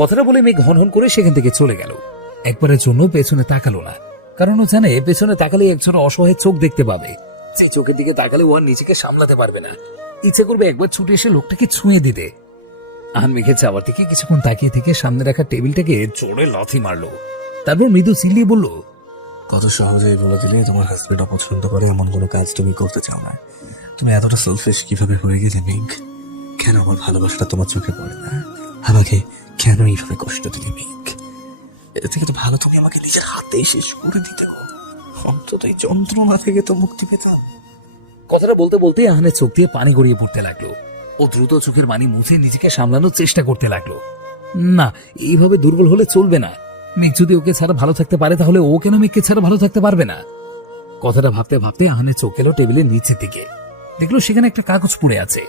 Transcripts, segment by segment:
কথাটা বলে মেঘ হন হন করে সেখান থেকে চলে গেল। একবারের জন্য পেছনে তাকালো না, কারণ ও জানে পেছনে তাকালে একজন অসহায় চোখ দেখতে পাবে, যে চোখের দিকে তাকালে ও আর নিজেকে সামলাতে পারবে না। ইচ্ছে করবে একবার ছুটে এসে লোকটাকে ছুঁয়ে দিতে। আহান মেঘের যাওয়ার দিকে কিছুক্ষণ তাকিয়ে থেকে সামনে রাখা টেবিলটাকে জোরে লাথি মারলো। তারপর মৃদু চিল্লিয়ে বলল, কত সহজেই বলে দিলে তোমার হাজবেন্ড অপছন্দ করে এমন কোনো কাজ তুমি করতে চাও না। তুমি এতটা সেলফিশ কিভাবে হয়ে গেলে মেঘ? কেন আমার ভালোবাসাটা তোমার চোখে পড়ে না? আমাকে কেন এইভাবে কষ্ট দিলে মেঘ? এর থেকে তো ভালো তুমি আমাকে নিজের হাতেই শেষ করে দিতে। অন্তত এই যন্ত্রণা থেকে তো মুক্তি পেতাম। কথাটা বলতে বলতে আহানের চোখ দিয়ে পানি গড়িয়ে পড়তে লাগলো। ও দ্রুত চোখের পানি মুছে নিজেকে সামলানোর চেষ্টা করতে লাগলো। না, এইভাবে দুর্বল হলে চলবে না। মেঘ যদি ওকে ছাড়া ভালো থাকতে পারে, তাহলে ও কেন মেঘকে ছাড়া ভালো থাকতে পারবে না? কথাটা ভাবতে ভাবতে আহানের চোখ এলো টেবিলের নিচের দিকে। দেখলো সেখানে একটা কাগজ পড়ে আছে।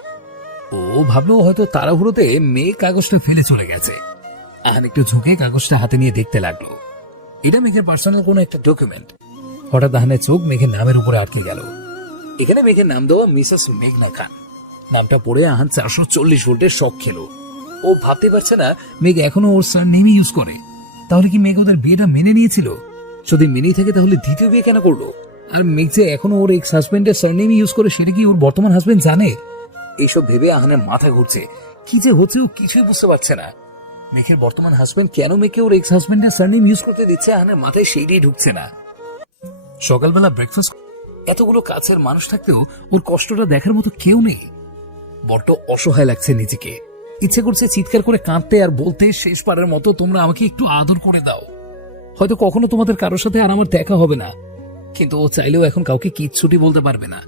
ও ভাবলো হয়তো তাড়াহুড়োতে মেঘ কাগজটা ফেলে চলে গেছে। আহান একটু ঝুঁকে কাগজটা হাতে নিয়ে দেখতে লাগলো। এটা মেঘের পার্সোনাল কোনো একটা ডকুমেন্ট। হঠাৎ আহানের চোখ মেঘের নামের উপরে আটকে গেল। এখানে মেঘের নাম দেওয়া মিসেস মেঘনা খান। নামটা পড়ে আহান 440 ভোল্টের শক খেলো। ও ভাবতে পারছে না মেঘ এখনো ওর সারনেমই ইউজ করে। তাহলে কি মেঘ ওদের বিয়েটা মেনে নিয়েছিল? যদি মেনেই থাকে তাহলে দ্বিতীয় বিয়ে কেন করলো? আর মেঘ যে এখনো ওর এক্স হাজবেন্ডের সারনেমই ইউজ করে, সেটা কি ওর বর্তমান হাজবেন্ড জানে? এইসব ভেবে আহানের মাথা ঘুরছে। কি যে হচ্ছে ও কিছুই বুঝতে পারছে না। মেঘের বর্তমান হাজবেন্ড কেন মেঘকে ওর এক্স হাজবেন্ডের সারনেম ইউজ করতে দিচ্ছে, আহানের মাথায় সেইটাই ঢুকছে না। সকালবেলা ব্রেকফাস্ট, এতগুলো কাছের মানুষ থাকতেও ওর কষ্টটা দেখার মতো কেউ নেই। বড্ড অসহায় লাগছে নিজেকে। ইচ্ছে করছে চিৎকার করে কাঁদতে আর বলতে, শেষবারের মতো তোমরা আমাকে একটু আদর করে দাও। হয়তো কখনো তোমাদের কারোর সাথে আর আমার দেখা হবে না, কিন্তু ও চাইলেও এখন কাউকে কিচ্ছুটি বলতে পারবে না,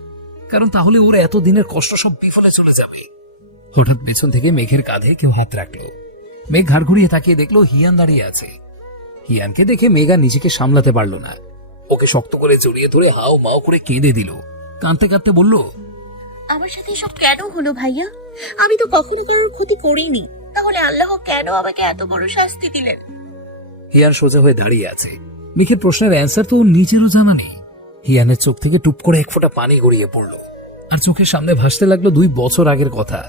কারণ তাহলে ওর এত দিনের কষ্ট সব বিফলে চলে যাবে। হঠাৎ পেছন থেকে মেঘের কাঁধে কেউ হাত রাখলো। মেঘ ঘাড় ঘুরিয়ে তাকিয়ে দেখলো হিয়ান দাঁড়িয়ে আছে। হিয়ানকে দেখে মেঘা নিজেকে সামলাতে পারল না। ওকে শক্ত করে জড়িয়ে ধরে হাও মাও করে কেঁদে দিল। কাঁদতে কাঁদতে বলল, আমার সাথে সব কেন হলো ভাইয়া? আমি তো কখনো কারোর ক্ষতি করিনি, তাহলে আল্লাহ কেন আমাকে এত বড় শাস্তি দিলেন? হিয়ান সোজা হয়ে দাঁড়িয়ে আছে। মেঘের প্রশ্নের অ্যান্সার তো ওর নিজেরও জানা নেই। হিয়ানের চোখ থেকে টুপ করে এক ফোঁটা পানি গড়িয়ে পড়ল, আর চোখের সামনে ভাসতে লাগলো 2 বছর আগের কথা।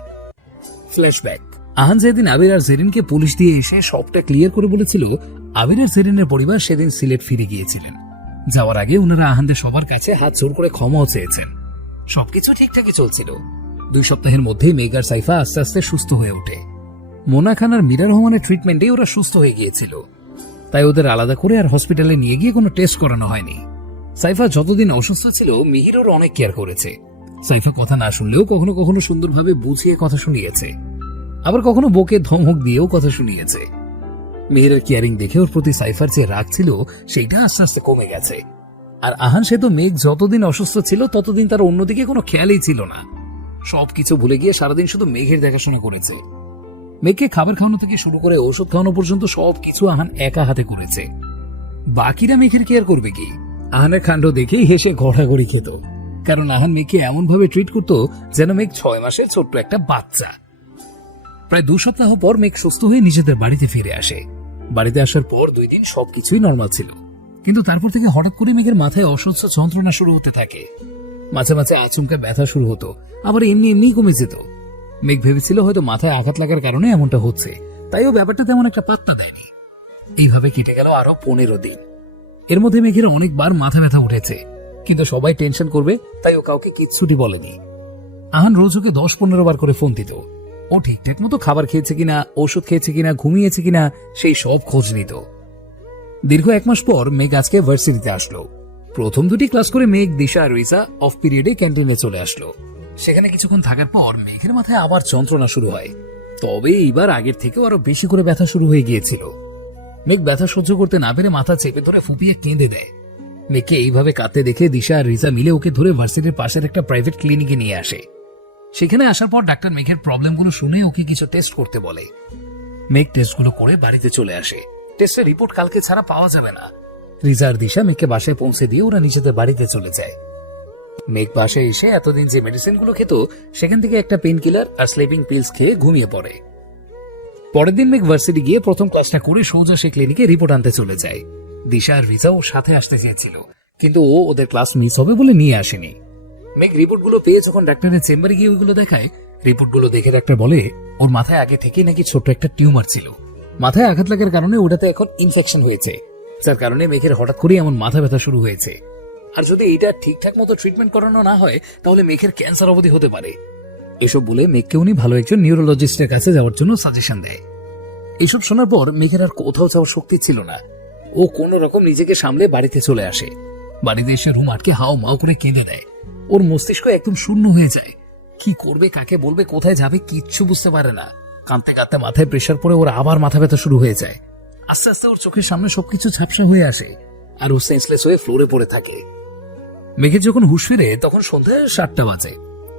ফ্ল্যাশব্যাক। আহান যেদিন আবির আর জেরিনকে পুলিশ দিয়ে এসে সবটা ক্লিয়ার করে বলেছিল, আবির আর জেরিনের পরিবার সেদিন সিলেট ফিরে গিয়েছিলেন। যাওয়ার আগে ওনারা আহানদের সবার কাছে হাত জোর করে ক্ষমাও চেয়েছেন। সবকিছু ঠিকঠাকই চলছিল। 2 সপ্তাহের মধ্যে মেঘ আর সাইফা আস্তে আস্তে সুস্থ হয়ে ওঠে। মোনা খান আর মীরা রহমানের ট্রিটমেন্টে ওরা সুস্থ হয়ে গিয়েছিল, তাই ওদের আলাদা করে আর হসপিটালে নিয়ে গিয়ে কোনো টেস্ট করানো হয়নি। সাইফা যতদিন অসুস্থ ছিল মিহির ওর অনেক কেয়ার করেছে। সাইফা কথা না শুনলেও কখনো কখনো সুন্দরভাবে বুঝিয়ে কথা শুনিয়েছে, আবার কখনো বকে ধমক দিয়েও কথা শুনিয়েছে। মেহেরের কেয়ারিং দেখে ওর প্রতি সাইফার যে রাগ ছিল সেইটা আস্তে আস্তে কমে গেছে। আর আহান সে তো মেঘ যতদিন অসুস্থ ছিল ততদিন তার অন্যদিকে কোনো খেয়ালই ছিল না। সবকিছু ভুলে গিয়ে সারাদিন শুধু মেঘের দেখাশোনা করেছে। মেঘকে খাবার খাওয়ানো থেকে শুরু করে ওষুধ খাওয়ানো পর্যন্ত সবকিছু আহান একা হাতে করেছে। বাকিরা মেঘের কেয়ার করবে কি? আহানের কাণ্ড দেখেই হেসে ঘোরাঘুরি খেত, কারণ আহান মেঘকে এমন ভাবে ট্রিট করত যেন মেঘ 6 মাসের ছোট্ট একটা বাচ্চা। প্রায় 2 সপ্তাহ পর মেঘ সুস্থ হয়ে নিজেদের বাড়িতে ফিরে আসে। বাড়িতে আসার পর 2 দিন সবকিছুই নর্মাল ছিল, কিন্তু তারপর থেকে হঠাৎ করে মেঘের মাথায় অসহ্য যন্ত্রণা শুরু হতে থাকে। মাঝে মাঝে আচমকা ব্যথা শুরু হতো, আবার এমনি এমনি কমে যেত। মেঘ ভেবেছিল হয়তো মাথায় আঘাত লাগার কারণে এমনটা হচ্ছে, তাই ও ব্যাপারটা তেমন একটা পাত্তা দেয়নি। এইভাবে কেটে গেল আরো 15 দিন। এর মধ্যে মেঘের অনেকবার মাথা ব্যথা উঠেছে, কিন্তু সবাই টেনশন করবে তাই ও কাউকে কিচ্ছুটি বলেনি। আহান রোজ ওকে 10-15 বার করে ফোন দিত। ও ঠিকঠাক মতো খাবার খেয়েছে কিনা, ওষুধ খেয়েছে কিনা, ঘুমিয়েছে কিনা, সেই সব খোঁজ নিত। দীর্ঘ 1 মাস পর মেঘ আজকে ভার্সিটিতে আসলো। প্রথম 2টি ক্লাস করে মেঘ, দিশা আর রিজা অফ পিরিয়ডে ক্যান্টিনে চলে আসলো। সেখানে কিছুক্ষণ থাকার পর মেঘের মাথায় আবার যন্ত্রণা শুরু হয়, তবে এইবার আগের থেকেও আরো বেশি করে ব্যথা শুরু হয়ে গিয়েছিল। মেঘ ব্যথা সহ্য করতে না পেরে মাথা চেপে ধরে ফুপিয়ে কেঁদে দেয়। মেঘকে এইভাবে কাঁদতে দেখে দিশা আর রিজা মিলে ওকে ধরে ভার্সিটির পাশের একটা প্রাইভেট ক্লিনিকে নিয়ে আসে। সেখানে আসার পর ডাক্তার মেঘের প্রবলেমগুলো শুনে ওকে কিছু টেস্ট করতে বলে। মেঘ টেস্টগুলো করে বাড়িতে চলে আসে। টেস্টের রিপোর্ট কালকে ছাড়া পাওয়া যাবে না। রিজা আর দিশা মেঘকে বাসায় পৌঁছে দিয়ে ওরা নিজেদের বাড়িতে চলে যায়। মেঘ বাসায় এসে এতদিন যে মেডিসিনগুলো খেত সেখান থেকে একটা pain killer are sleeping pills খেয়ে ঘুমিয়ে পড়ে। পরের দিন মেঘ ভার্সিটি গিয়ে প্রথম ক্লাসটা করে সোজা সে ক্লিনিকে রিপোর্ট আনতে চলে যায়। দিশা আর রিজা ওর সাথে আসতে চেয়েছিল, কিন্তু ও ওদের ক্লাস মিস হবে বলে নিয়ে আসেনি। মেঘ রিপোর্টগুলো পেয়ে যখন ডাক্তারের চেম্বারে গিয়ে ওইগুলো দেখায়, রিপোর্টগুলো দেখে ডাক্তার বলে ওর মাথায় আগে থেকেই নাকি ছোট্ট একটা টিউমার ছিল, মাথায় আঘাত লাগার কারণে ওটাতে এখন ইনফেকশন হয়েছে, যার কারণে মেঘের হঠাৎ করে এমন মাথা ব্যথা শুরু হয়েছে। আর যদি এটা ঠিকঠাক মতো ট্রিটমেন্ট করানো না হয় তাহলে মেঘের ক্যান্সার অবধি হতে পারে। এসব বলে মেঘকে উনি ভালো একজন নিউরোলজিস্টের কাছে যাওয়ার জন্য সাজেশন দেয়। এসব শোনার পর মেঘের আর কোথাও যাওয়ার শক্তি ছিল না। ও কোনো রকম নিজেকে সামলে বাড়িতে চলে আসে। বাড়িতে এসে রুম আটকে হাও মাও করে কেঁদে দেয়। ওর মস্তিষ্ক একদম শূন্য হয়ে যায়। কি করবে, কাকে বলবে, কোথায় যাবে কিচ্ছু বুঝতে পারে না। কাঁদতে কাঁদতে মাথায় প্রেশার পড়ে ওর আবার মাথা ব্যথা শুরু হয়ে যায়। আস্তে আস্তে ওর চোখের সামনে সবকিছু ঝাপসা হয়ে আসে আর ও সেন্সলেস হয়ে ফ্লোরে পড়ে থাকে। মেঘের যখন হুঁশ ফিরে তখন সন্ধ্যা 7টা বাজে।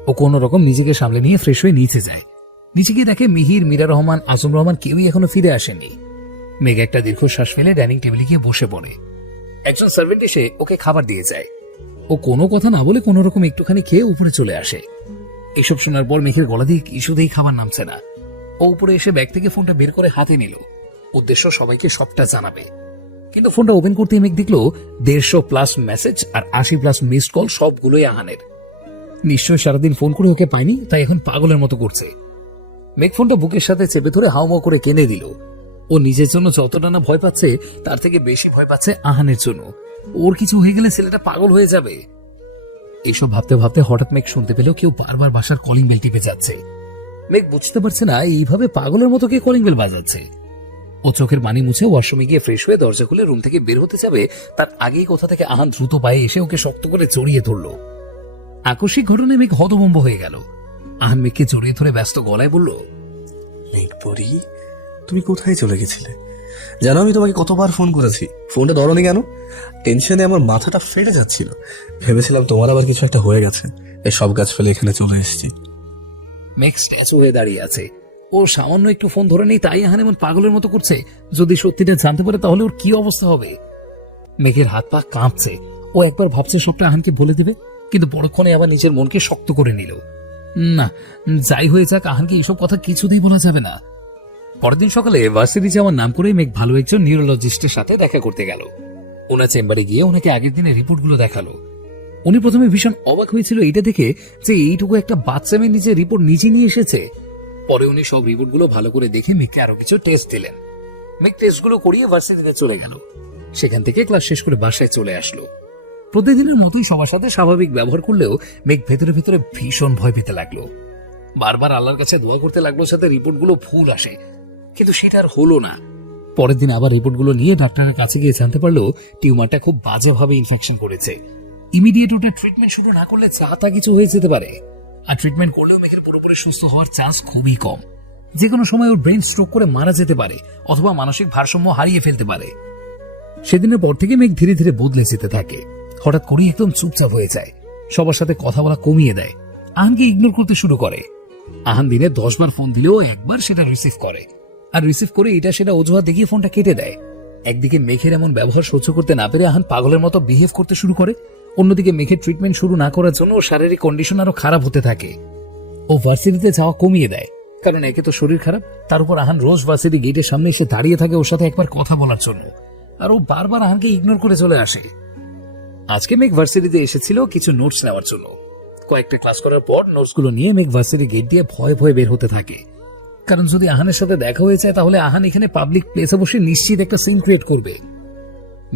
ও কোনো রকম নিজেকে সামলে নিয়ে ফ্রেশ হয়ে নিচে যায়। নিচে গিয়ে দেখে মিহির, মীরা রহমান, আসম রহমান কেউই এখনো ফিরে আসেনি। মেঘ একটা দীর্ঘশ্বাস ফেলে ডাইনিং টেবিলে গিয়ে বসে পড়ে। একজন সার্ভেন্ট এসে ওকে খাবার দিয়ে যায়। ও কোনো কথা না বলে কোনো রকম একটুখানি খেয়ে উপরে চলে আসে। এসব শোনার পর মেঘের গলা দিয়ে কিছুতেই খাবার নামছে না। ও উপরে এসে ব্যাগ থেকে ফোনটা বের করে হাতে নিল, উদ্দেশ্য সবাইকে সবটা জানাবে। কিন্তু ফোনটা ওপেন করতে মেঘ দেখলো 150+ মেসেজ আর 80+ মিসড কল, সবগুলোই আহানের। নিশ্চয় সারাদিন ফোন করে ওকে পায়নি, তাই এখন পাগলের মতো করছে। মেঘ ফোনটা বুকের সাথে চেপে ধরে হাউমাউ করে কেঁদে দিল। ও নিজের জন্য যতটা না ভয় পাচ্ছে তার থেকে বেশি ভয় পাচ্ছে আহানের জন্য। ওর কিছু হয়ে গেলে ছেলেটা পাগল হয়ে যাবে। এইসব ভাবতে ভাবতে হঠাৎ মেঘ শুনতে পেল কেউ বারবার বাসার কলিং বেল টিপে যাচ্ছে। মেঘ বুঝতে পারছে না এইভাবে পাগলের মতো কে কলিং বেল বাজাচ্ছে। ও চোখের পানি মুছে ওয়াশরুমে গিয়ে ফ্রেশ হয়ে দরজা খুলে রুম থেকে বের হতে যাবে, তার আগেই কোথা থেকে আহান দ্রুত পায়ে এসে ওকে শক্ত করে জড়িয়ে ধরল। আকস্মিক ঘটনায় মেঘ হতভম্ব হয়ে গেল। আহান মেঘকে জড়িয়ে ধরে ব্যস্ত গলায় বলল, মেঘ পরি, তুমি কোথায় চলে গেছিলে? জানো আমি তোমাকে কতবার ফোন করেছি, ফোনটা ধরোনি কেন? টেনশনে আমার মাথাটা ফেটে যাচ্ছিল। ভেবেছিলাম তোমার আবার কিছু একটা হয়ে গেছে। এই সব গাছ ফেলে এখানে চলে এসেছি। মেঘ স্ট্যাচু হয়ে দাঁড়িয়ে আছে। ও সামান্য একটু ফোন ধরে নেই তাই আহান এমন পাগলের মতো করছে। যদি সত্যিটা জানতে পারে তাহলে ওর কি অবস্থা হবে। মেঘের হাত পা কাঁপছে। ও একবার ভাবছে সবটা আহানকে বলে দেবে, কিন্তু পরক্ষণে আবার নিজের মনকে শক্ত করে নিল। না, যাই হয়ে যাক, আহানকে এসব কথা কিছুতেই বলা যাবে না। পরের দিন সকালে ভার্সিটি যাওয়ার নাম করে মেঘ ভালো একজন নিউরোলজিস্টের সাথে দেখা করতে গেল। ওনার চেম্বারে গিয়ে ওনাকে আগের দিনের রিপোর্টগুলো দেখালো। উনি প্রথমে ভীষণ অবাক হয়েছিল এটা দেখে যে এইটুকু একটা বাচ্চা মেয়ে নিজের রিপোর্ট নিজে নিয়ে এসেছে। পরে উনি সব রিপোর্টগুলো ভালো করে দেখে মেঘকে আরো কিছু টেস্ট দিলেন। মেঘ টেস্টগুলো করিয়ে ভার্সিটিতে চলে গেল। সেখান থেকে ক্লাস শেষ করে বাসায় চলে আসলো। প্রতিদিনের মতোই সবার সাথে স্বাভাবিক ব্যবহার করলেও মেঘ ভেতরে ভেতরে ভীষণ ভয় পেতে লাগলো। বারবার আল্লাহর কাছে দোয়া করতে লাগলো সাথে রিপোর্টগুলো ভুল আসে, কিন্তু সেটা আর হলো না। পরের দিন আবার রিপোর্টগুলো নিয়ে ডাক্তারের কাছে গিয়ে জানতে পারলো টিউমারটা খুব বাজেভাবে ইনফেকশন করেছে। ইমিডিয়েট ওটা ট্রিটমেন্ট শুরু না করলে যা তা কিছু হয়ে যেতে পারে। আর ট্রিটমেন্ট করলেও মেঘের পুরোপুরি সুস্থ হওয়ার চান্স খুবই কম। যে কোনো সময় ওর ব্রেন স্ট্রোক করে মারা যেতে পারে অথবা মানসিক ভারসাম্য হারিয়ে ফেলতে পারে। সেদিনের পর থেকে মেঘ ধীরে ধীরে বদলে যেতে থাকে। হঠাৎ করেই একদম চুপচাপ হয়ে যায়। সবার সাথে কথা বলা কমিয়ে দেয়। আহানকে ইগনোর করতে শুরু করে। আহান দিনে 10 বার ফোন দিলেও একবার সেটা রিসিভ করে, আর রিসিভ করে এটা সেটা অজুহাত দেখিয়ে ফোনটা কেটে দেয়। একদিকে মেঘের এমন ব্যবহার সহ্য করতে না পেরে আহান পাগলের মতো বিহেভ করতে শুরু করে। অন্যদিকে মেঘের ট্রিটমেন্ট শুরু না করার জন্য ওর শারীরিক কন্ডিশন আরো খারাপ হতে থাকে। ও ভার্সিটিতে যাওয়া কমিয়ে দেয়, কারণ একে তো শরীর খারাপ, তার উপর আহান রোজ ভার্সিটি গেটের সামনে এসে দাঁড়িয়ে থাকে ওর সাথে একবার কথা বলার জন্য, আর ও বারবার আহানকে ইগনোর করে চলে আসে। আজকে মেঘ ভার্সিটিতে এসেছিল কিছু নোটস নেওয়ার জন্য। কয়েকটা ক্লাস করার পর নোটসগুলো নিয়ে মেঘ ভার্সিটি গেট দিয়ে ভয়ে ভয়ে বের হতে থাকে, কারণ যদি আহানের সাথে দেখা হয়ে যায় তাহলে আহান এখানে পাবলিক প্লেসে বসে নিশ্চিত একটা সিন ক্রিয়েট করবে।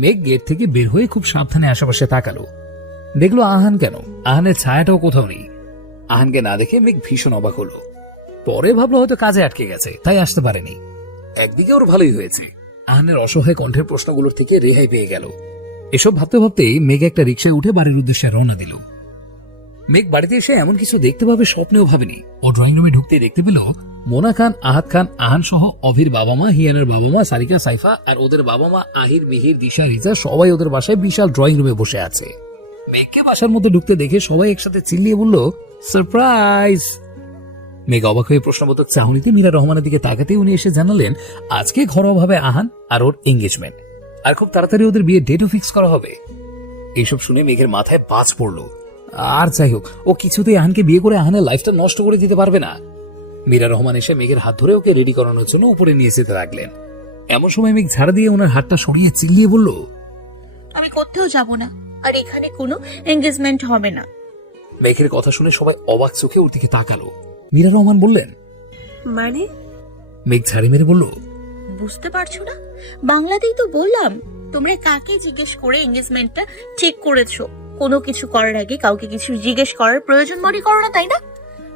মেঘ গেট থেকে বের হয়ে খুব সাবধানে আশেপাশে তাকালো। দেখলো আহান কেন, আহানের ছায়াটাও কোথাও নেই। আহানকে না দেখে মেঘ ভীষণ অবাক হলো। পরে ভাবলো হয়তো কাজে আটকে গেছে তাই আসতে পারেনি। একদিকে ওর ভালোই হয়েছে, আহানের অসহায় কণ্ঠের প্রশ্নগুলোর থেকে রেহাই পেয়ে গেল। এসব ভাবতে ভাবতেই মেঘ একটা রিকশায় উঠে বাড়ির উদ্দেশ্যে রওনা দিল। মেঘ বাড়িতে এসে এমন কিছু দেখতে পাবে স্বপ্নেও ভাবেনি। ও ড্রয়িং রুমে ঢুকতে দেখতে পেল মোনা খান, আহাত খান, আহান সহ অভির বাবা মা, হিয়ানের বাবা মা, সারিকা, সাইফা আর ওদের বাবা মা আহির, মিহির, দিশা, রিজা সবাই ওদের বাসায় বিশাল ড্রয়িং রুমে বসে আছে। মেঘকে বাসার মধ্যে ঢুকতে দেখে সবাই একসাথে চিল্লিয়ে বলল, সারপ্রাইজ। মেঘ অবাক হয়ে প্রশ্নবোধক চাহনিতে মীরা রহমানের দিকে তাকাতে উনি এসে জানালেন আজকে ঘরোয়াভাবে আহান আর ওর এঙ্গেজমেন্ট, আর খুব তাড়াতাড়ি ওদের বিয়ে ডেটও ফিক্স করা হবে। এইসব শুনে মেঘের মাথায় বাজ পড়লো। আর যাই হোক, ও কিছুতেই আহানকে বিয়ে করে আহানের লাইফটা নষ্ট করে দিতে পারবে না। মীরা রহমান এসে মেঘের হাত ধরে ওকে রেডি করানোর জন্য উপরে নিয়ে যেতে লাগলেন। এমন সময় মেঘ ঝাড়া দিয়ে ওনার হাতটা সরিয়ে চিল্লিয়ে বলল, আমি কোথাও যাব না, আর এখানে কোনো এঙ্গেজমেন্ট হবে না। মেঘের কথা শুনে সবাই অবাক চোখে ওর দিকে তাকালো। মীরা রহমান বললেন, মানে? মেঘ ঝাড়ি মেরে বলল, বুঝতে পারছো না? বাংলাতেই তো বললাম। তোমরা কাকে জিজ্ঞেস করে এঙ্গেজমেন্টটা ঠিক করেছো? কোনো কিছু করার আগে কাউকে কিছু জিজ্ঞেস করার প্রয়োজন মনে করো না, তাই না?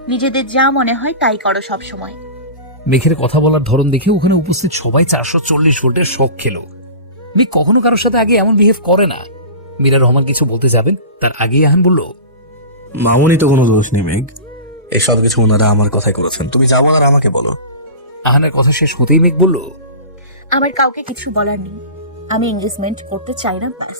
নিজেদের যা মনে হয় তাই করো সব সময়। মেঘের কথা বলার ধরন দেখে ওখানে উপস্থিত সবাই 440 ভোল্টের শক খেলো। মেঘ কখনো কারোর সাথে আগে এমন বিহেভ করে না। মীরা রহমান কিছু বলতে যাবেন, তার আগেই আহান বলল, মামনি তো কোনো দোষ নেই মেঘ, এসব কিছু ওনারা আমার কথাই করেছেন। তুমি যা বলার আমাকে বলো। আহানের কথা শেষ হতেই মেঘ বলল, আমার কাউকে কিছু বলার নেই। আমি এঙ্গেজমেন্ট করতে চাই না, ব্যাস।